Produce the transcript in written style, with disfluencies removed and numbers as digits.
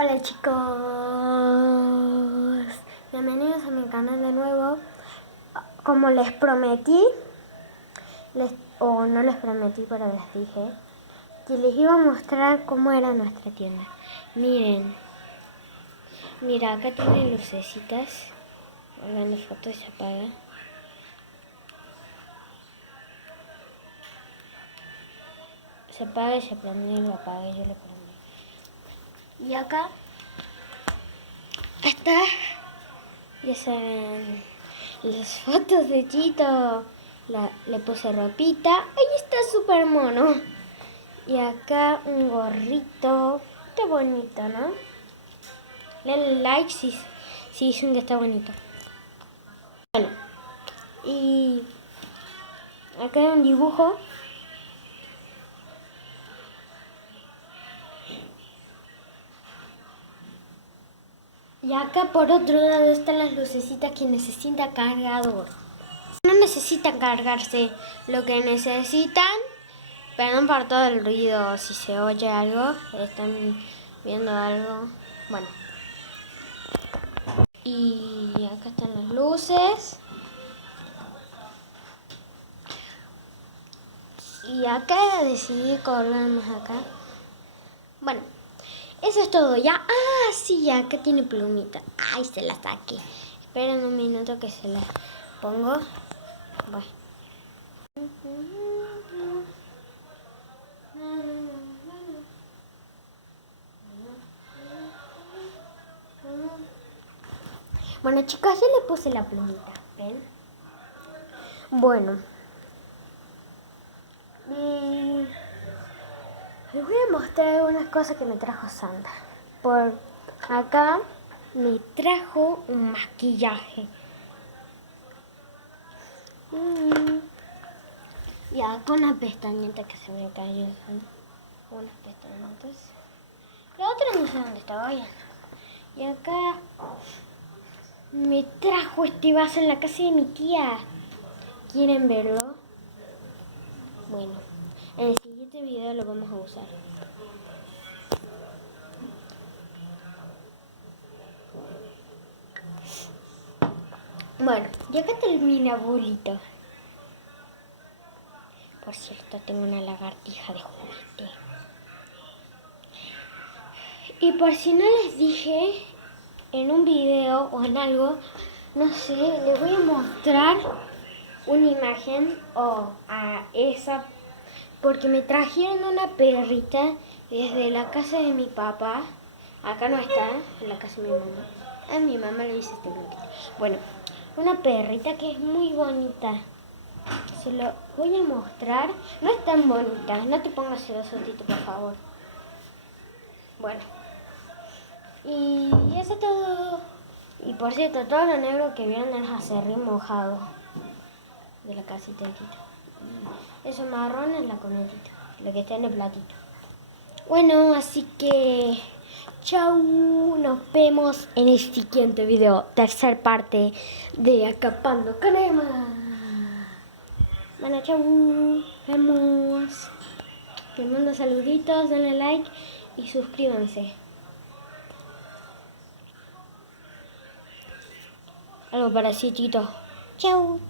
Hola chicos, bienvenidos a mi canal de nuevo. Como les prometí, no les prometí, pero les dije que les iba a mostrar cómo era nuestra tienda. Miren, mira, acá tiene lucecitas. Hagan la foto y se apaga. Se apaga y se prende, lo apaga y yo lo prendo. Y acá está, ya saben, las fotos de Chito. Le puse ropita. Ahí está súper mono. Y acá un gorrito. Está bonito, ¿no? Denle like si dicen que está bonito. Bueno, y acá hay un dibujo. Y acá por otro lado están las lucecitas que necesita cargador. No necesitan cargarse, lo que necesitan, perdón por todo el ruido, si se oye algo, están viendo algo, bueno. Y acá están las luces. Y acá decidí colgarnos acá. Bueno, eso es todo ya. Ah, sí, acá tiene plumita. Ay, se la saqué. Esperen un minuto que se la pongo. Bueno. Bueno chicos, ya le puse la plumita, ¿ven? Bueno. Les voy a mostrar algunas cosas que me trajo Santa. Por acá me trajo un maquillaje. Y acá una pestañita que se me cayó. Unas pestañitas. La otra no sé dónde estaba viendo. Y acá me trajo este vaso en la casa de mi tía. ¿Quieren verlo? Bueno, en el siguiente video lo vamos a usar. Bueno, y acá termina Bulito. Por cierto, tengo una lagartija de juguete. Y por si no les dije en un video o en algo, no sé, les voy a mostrar una imagen a esa, porque me trajeron una perrita desde la casa de mi papá. Acá no está, en la casa de mi mamá. A mi mamá le dice este blanquito. Bueno, una perrita que es muy bonita. Se lo voy a mostrar. No es tan bonita, no te pongas celoso, Tito, por favor. Bueno. Y eso es todo. Y por cierto, todo lo negro que vieron es acerrín mojado de la casita de Tito. Eso marrón es la comidita, lo que está en el platito. Bueno, así que chau, nos vemos en el siguiente video, tercer parte de Acapando Crema. Bueno, chau, nos vemos. Les mando saluditos, denle like y suscríbanse. Algo para así, Tito. Chau.